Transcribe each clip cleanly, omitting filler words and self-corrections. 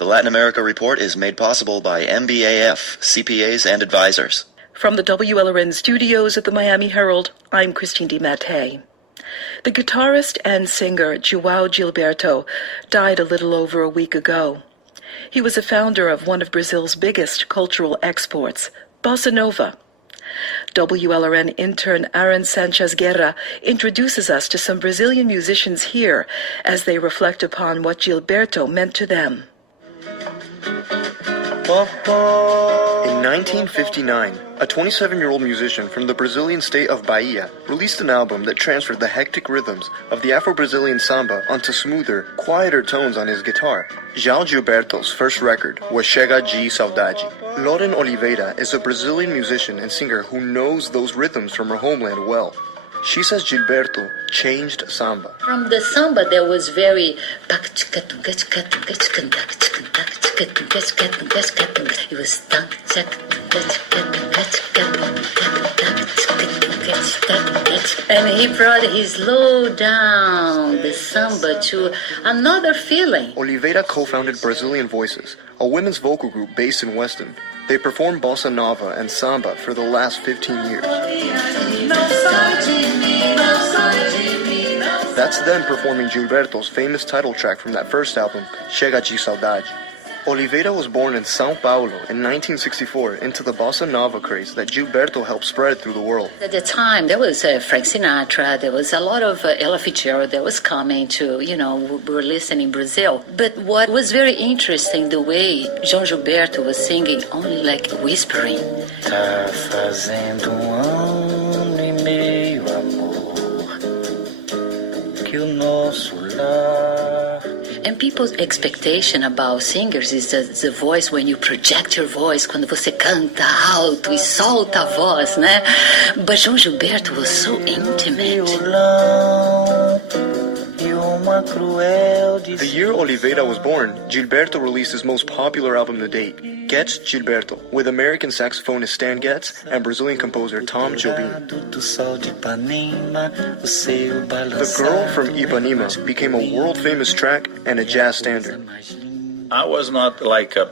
The Latin America Report is made possible by MBAF, CPAs and advisors. From the WLRN studios at the Miami Herald, I'm Christine DiMattei. The guitarist and singer João Gilberto died a little over a week ago. He was a founder of one of Brazil's biggest cultural exports, Bossa Nova. WLRN intern AARON SÁNCHEZ-GUERRA introduces us to some Brazilian musicians here as they reflect upon what Gilberto meant to them. In 1959, a 27-year-old musician from the Brazilian state of Bahia released an album that transferred the hectic rhythms of the Afro-Brazilian samba onto smoother, quieter tones on his guitar. João Gilberto's first record was Chega de Saudade. Lauren Oliveira is a Brazilian musician and singer who knows those rhythms from her homeland well. She says Gilberto changed samba. From the samba, there was very... It was... And he brought his slow down the samba to another feeling. Oliveira co-founded Brazilian Voices, a women's vocal group based in Weston. They perform bossa nova and samba for the last 15 years. That's them performing Gilberto's famous title track from that first album, Chega de Saudade. Oliveira was born in São Paulo in 1964 into the bossa nova craze that Gilberto helped spread through the world. At the time, there was Frank Sinatra, there was a lot of Ella Fitzgerald that was coming to, we were listening in Brazil. But what was very interesting, the way João Gilberto was singing, only like whispering. Tá fazendo ano e meio, amor, que o nosso lar. And people's expectation about singers is the voice, when you project your voice, quando você canta alto e solta a voz, né? But João Gilberto was so intimate. The year Oliveira was born, Gilberto released his most popular album to date, Getz Gilberto, with American saxophonist Stan Getz and Brazilian composer Tom Jobim. The Girl from Ipanema became a world-famous track and a jazz standard. I was not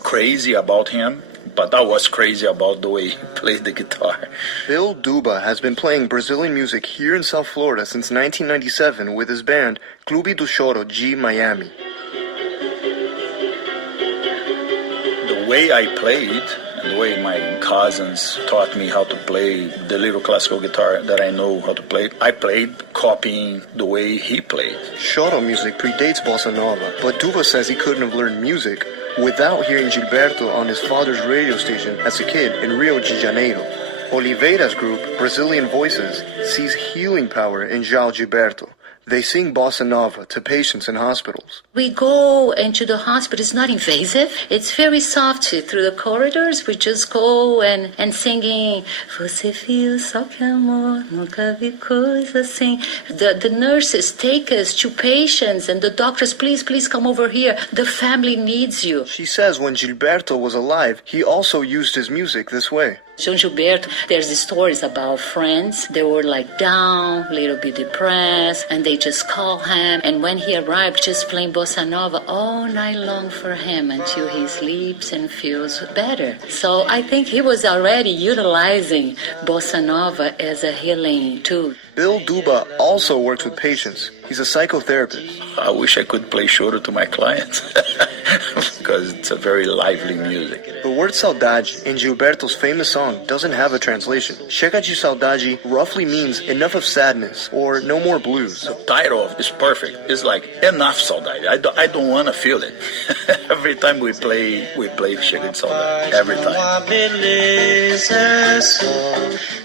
crazy about him, but I was crazy about the way he played the guitar. Bill Duba has been playing Brazilian music here in South Florida since 1997 with his band Clube do Choro G Miami. The way I played, and the way my cousins taught me how to play the little classical guitar that I know how to play, I played copying the way he played. Choro music predates bossa nova, but Duba says he couldn't have learned music without hearing Gilberto on his father's radio station as a kid in Rio de Janeiro. Oliveira's group, Brazilian Voices, sees healing power in João Gilberto. They sing bossa nova to patients in hospitals. We go into the hospital. It's not invasive. It's very soft. Through the corridors, we just go and singing. Você viu só que amor, nunca vi coisa assim. The nurses take us to patients, and the doctors, please come over here. The family needs you. She says when Gilberto was alive, he also used his music this way. João Gilberto, there's stories about friends. They were down, a little bit depressed, and they just call him. And when he arrived, just playing bossa nova all night long for him until he sleeps and feels better. So I think he was already utilizing bossa nova as a healing tool. Bill Duba also works with patients. He's a psychotherapist. I wish I could play choro to my clients because it's a very lively music. The word saudade in Gilberto's famous song doesn't have a translation. Chega de saudade roughly means enough of sadness or no more blues. The title is perfect. It's like enough saudade. I don't want to feel it. Every time we play Chega de Saudade. Every time.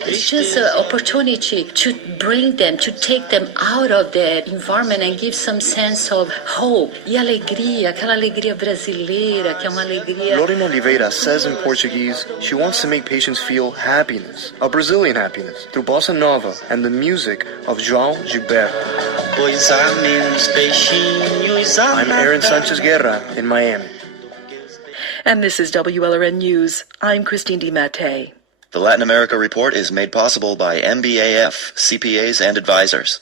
It's just an opportunity to bring them, to take them out of that environment and give some sense of hope. E alegria, aquela alegria brasileira, que é uma alegria... Lauren Oliveira says in Portuguese she wants to make patients feel happiness, a Brazilian happiness, through bossa nova and the music of João Gilberto. I'm AARON SÁNCHEZ-GUERRA in Miami. And this is WLRN News. I'm Christine DiMattei. The Latin America Report is made possible by MBAF, CPAs and advisors.